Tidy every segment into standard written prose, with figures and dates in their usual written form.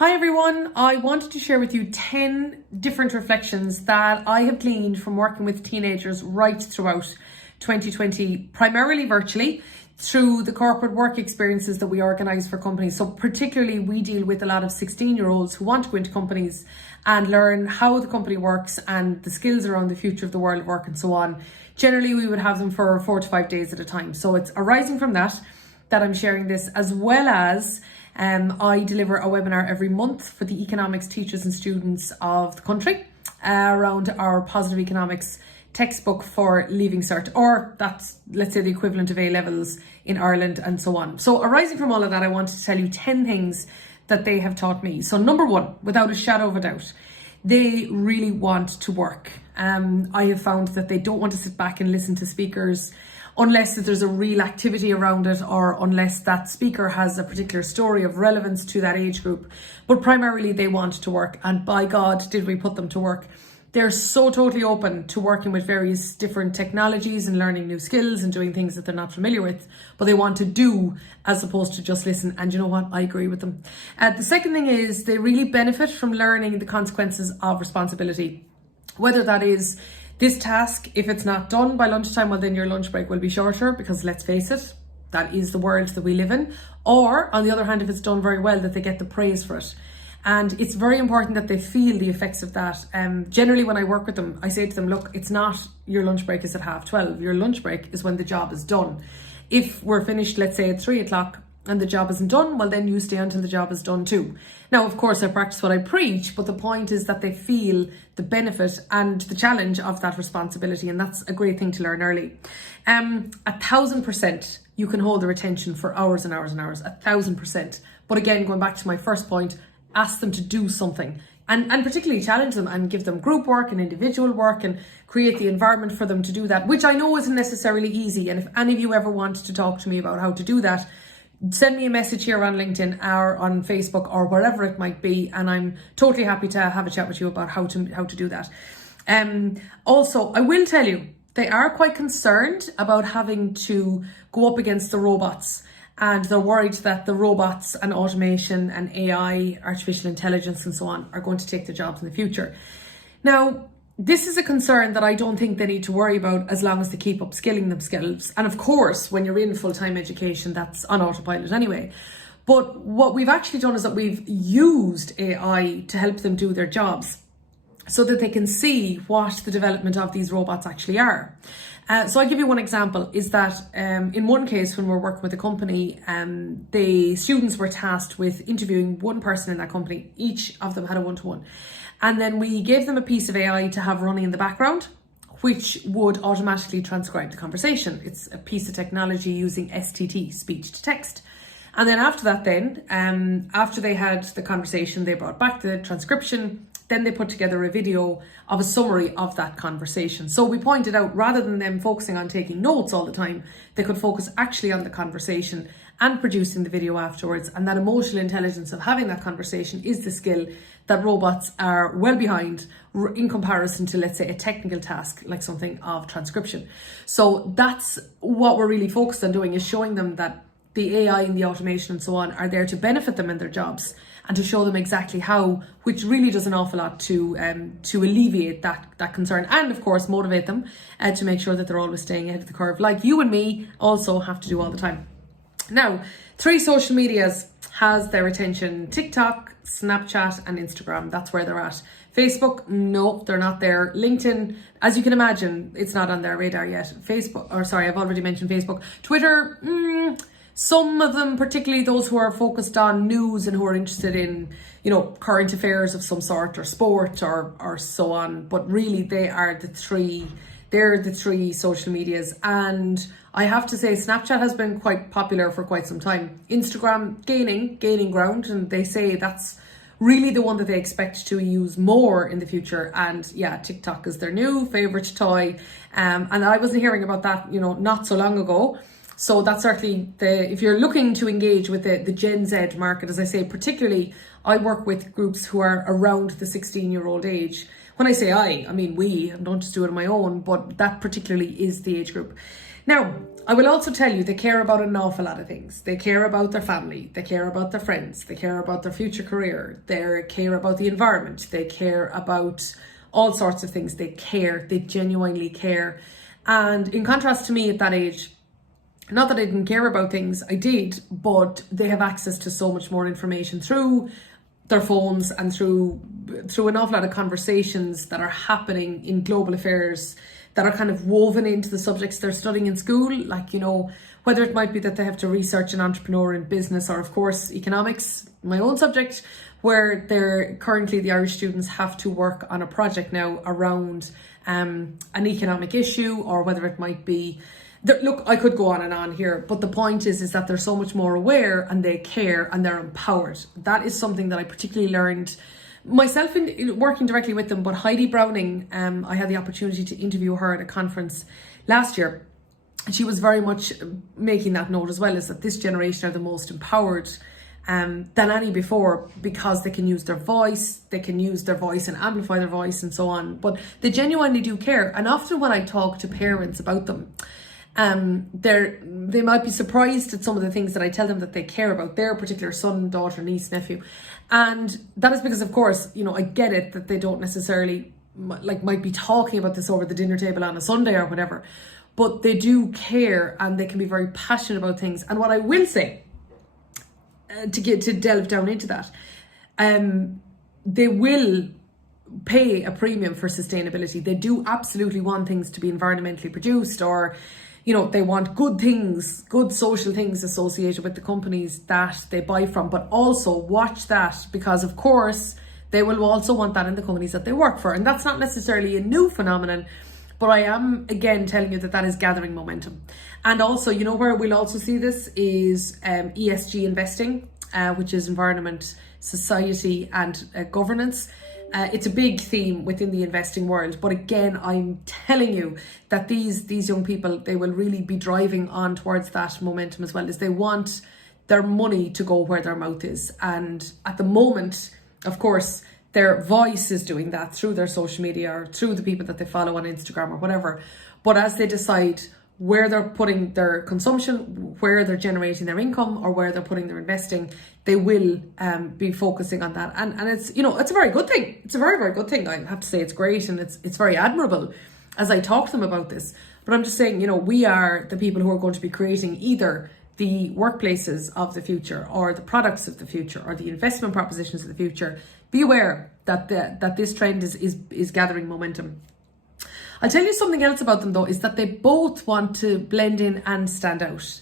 Hi everyone, I wanted to share with you 10 different reflections that I have gleaned from working with teenagers right throughout 2020, primarily virtually, through the corporate work experiences that we organise for companies. So particularly we deal with a lot of 16-year-olds who want to go into companies and learn how the company works and the skills around the future of the world of work and so on. Generally we would have them for 4 to 5 days at a time. So it's arising from that I'm sharing this, as well as I deliver a webinar every month for the economics teachers and students of the country around our positive economics textbook for Leaving Cert, or that's, let's say, the equivalent of A levels in Ireland and so on. So arising from all of that, I wanted to tell you 10 things that they have taught me. So number one, without a shadow of a doubt, they really want to work. I have found that they don't want to sit back and listen to speakers unless there's a real activity around it, or unless that speaker has a particular story of relevance to that age group. But primarily they want to work, and by God did we put them to work. They're so totally open to working with various different technologies and learning new skills and doing things that they're not familiar with, but they want to do as opposed to just listen. And you know what? I agree with them. The second thing is they really benefit from learning the consequences of responsibility, whether that is this task, if it's not done by lunchtime, well then your lunch break will be shorter, because let's face it, that is the world that we live in. Or on the other hand, if it's done very well, that they get the praise for it. And it's very important that they feel the effects of that. Generally when I work with them, I say to them, look, it's not your lunch break is at 12:30. Your lunch break is when the job is done. If we're finished, let's say at 3 o'clock, and the job isn't done, well then you stay until the job is done too. Now, of course, I practice what I preach, but the point is that they feel the benefit and the challenge of that responsibility, and that's a great thing to learn early. 1,000% you can hold their attention for hours and hours and hours, 1,000%. But again, going back to my first point, ask them to do something. And particularly challenge them and give them group work and individual work and create the environment for them to do that, which I know isn't necessarily easy. And if any of you ever want to talk to me about how to do that, send me a message here on LinkedIn or on Facebook or wherever it might be, and I'm totally happy to have a chat with you about how to do that. Also, I will tell you, they are quite concerned about having to go up against the robots, and they're worried that the robots and automation and AI, artificial intelligence and so on, are going to take their jobs in the future. Now, this is a concern that I don't think they need to worry about as long as they keep upskilling themselves. And of course, when you're in full-time education, that's on autopilot anyway. But what we've actually done is that we've used AI to help them do their jobs so that they can see what the development of these robots actually are. So I'll give you one example, is that in one case when we're working with a company, the students were tasked with interviewing one person in that company. Each of them had a one-to-one. And then we gave them a piece of AI to have running in the background, which would automatically transcribe the conversation. It's a piece of technology using STT, speech to text. And then after that after they had the conversation, they brought back the transcription. Then they put together a video of a summary of that conversation. So we pointed out, rather than them focusing on taking notes all the time, they could focus actually on the conversation and producing the video afterwards. And that emotional intelligence of having that conversation is the skill that robots are well behind in comparison to, let's say, a technical task like something of transcription. So that's what we're really focused on doing, is showing them that the AI and the automation and so on are there to benefit them in their jobs, and to show them exactly how, which really does an awful lot to alleviate that concern, and of course motivate them to make sure that they're always staying ahead of the curve, like you and me also have to do all the time. Now, 3 social medias has their attention: TikTok, Snapchat and Instagram. That's where they're at. Facebook, no, they're not there. LinkedIn, as you can imagine, it's not on their radar yet. I've already mentioned Facebook. Twitter, some of them, particularly those who are focused on news and who are interested in, current affairs of some sort, or sport or so on. But really they're the three social medias. And I have to say, Snapchat has been quite popular for quite some time. Instagram gaining ground, and they say that's really the one that they expect to use more in the future. And yeah, TikTok is their new favorite toy. And I wasn't hearing about that, not so long ago. So that's certainly if you're looking to engage with the Gen Z market, as I say, particularly I work with groups who are around the 16-year-old age. When I say I mean we don't just do it on my own, but that particularly is the age group. Now, I will also tell you they care about an awful lot of things. They care about their family, they care about their friends, they care about their future career, they care about the environment, they care about all sorts of things. They genuinely care. And in contrast to me at that age, not that I didn't care about things, I did, but they have access to so much more information through their phones and through an awful lot of conversations that are happening in global affairs that are kind of woven into the subjects they're studying in school. Like, whether it might be that they have to research an entrepreneur in business, or of course economics, my own subject, where currently the Irish students have to work on a project now around an economic issue, or whether it might be, look, I could go on and on here, but the point is that they're so much more aware and they care and they're empowered. That is something that I particularly learned myself in working directly with them. But Heidi Browning, I had the opportunity to interview her at a conference last year, and she was very much making that note as well, is that this generation are the most empowered than any before, because they can use their voice, and amplify their voice and so on. But they genuinely do care. And often when I talk to parents about them, they might be surprised at some of the things that I tell them that they care about their particular son, daughter, niece, nephew. And that is because, of course, I get it that they don't necessarily might be talking about this over the dinner table on a Sunday or whatever, but they do care and they can be very passionate about things. And what I will say, to delve down into that, they will pay a premium for sustainability. They do absolutely want things to be environmentally produced, or they want good things, good social things associated with the companies that they buy from. But also watch that, because of course they will also want that in the companies that they work for. And that's not necessarily a new phenomenon, but I am again telling you that is gathering momentum. And also, where we'll also see this is ESG investing, which is environment, society and governance. It's a big theme within the investing world. But again, I'm telling you that these young people, they will really be driving on towards that momentum as well, as they want their money to go where their mouth is. And at the moment, of course, their voice is doing that through their social media or through the people that they follow on Instagram or whatever. But as they decide where they're putting their consumption, where they're generating their income, or where they're putting their investing, they will be focusing on that. And it's, it's a very good thing. It's a very, very good thing. I have to say it's great, and it's very admirable as I talk to them about this. But I'm just saying, we are the people who are going to be creating either the workplaces of the future, or the products of the future, or the investment propositions of the future. Be aware that this trend is gathering momentum. I'll tell you something else about them though, is that they both want to blend in and stand out.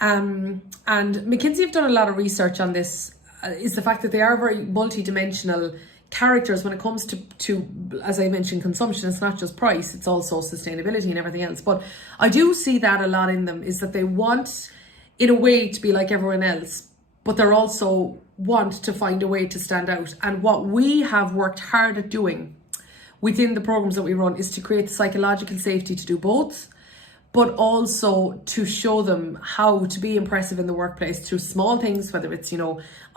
And McKinsey have done a lot of research on this, is the fact that they are very multi-dimensional characters when it comes to, as I mentioned, consumption. It's not just price, it's also sustainability and everything else. But I do see that a lot in them, is that they want, in a way, to be like everyone else, but they're also want to find a way to stand out. And what we have worked hard at doing within the programs that we run is to create the psychological safety to do both, but also to show them how to be impressive in the workplace through small things, whether it's,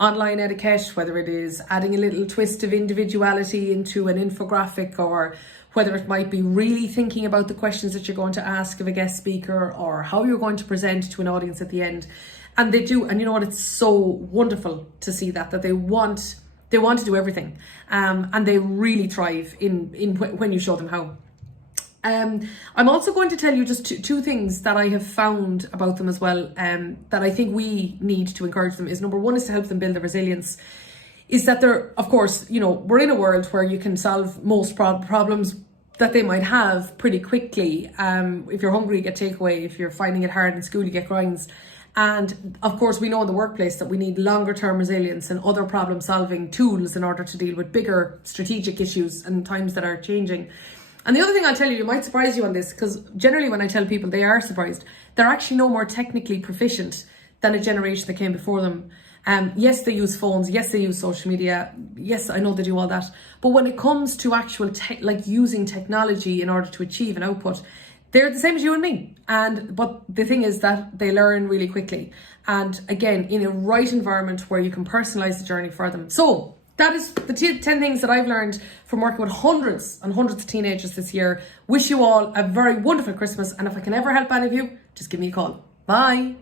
online etiquette, whether it is adding a little twist of individuality into an infographic, or whether it might be really thinking about the questions that you're going to ask of a guest speaker, or how you're going to present to an audience at the end. And they do, and you know what, it's so wonderful to see that they want to do everything, and they really thrive in when you show them how. I'm also going to tell you just two things that I have found about them as well, that I think we need to encourage them. Is number one is to help them build their resilience. Is that they're, of course, we're in a world where you can solve most problems that they might have pretty quickly. If you're hungry, you get takeaway. If you're finding it hard in school, you get grinds. And of course, we know in the workplace that we need longer term resilience and other problem solving tools in order to deal with bigger strategic issues and times that are changing. And the other thing I'll tell you might surprise you on this, because generally when I tell people, they are surprised. They're actually no more technically proficient than a generation that came before them. Yes, they use phones. Yes, they use social media. Yes, I know they do all that. But when it comes to actual using technology in order to achieve an output, they're the same as you and me. But the thing is that they learn really quickly. And again, in a right environment where you can personalize the journey for them. So that is the 10 things that I've learned from working with hundreds and hundreds of teenagers this year. Wish you all a very wonderful Christmas. And if I can ever help any of you, just give me a call. Bye.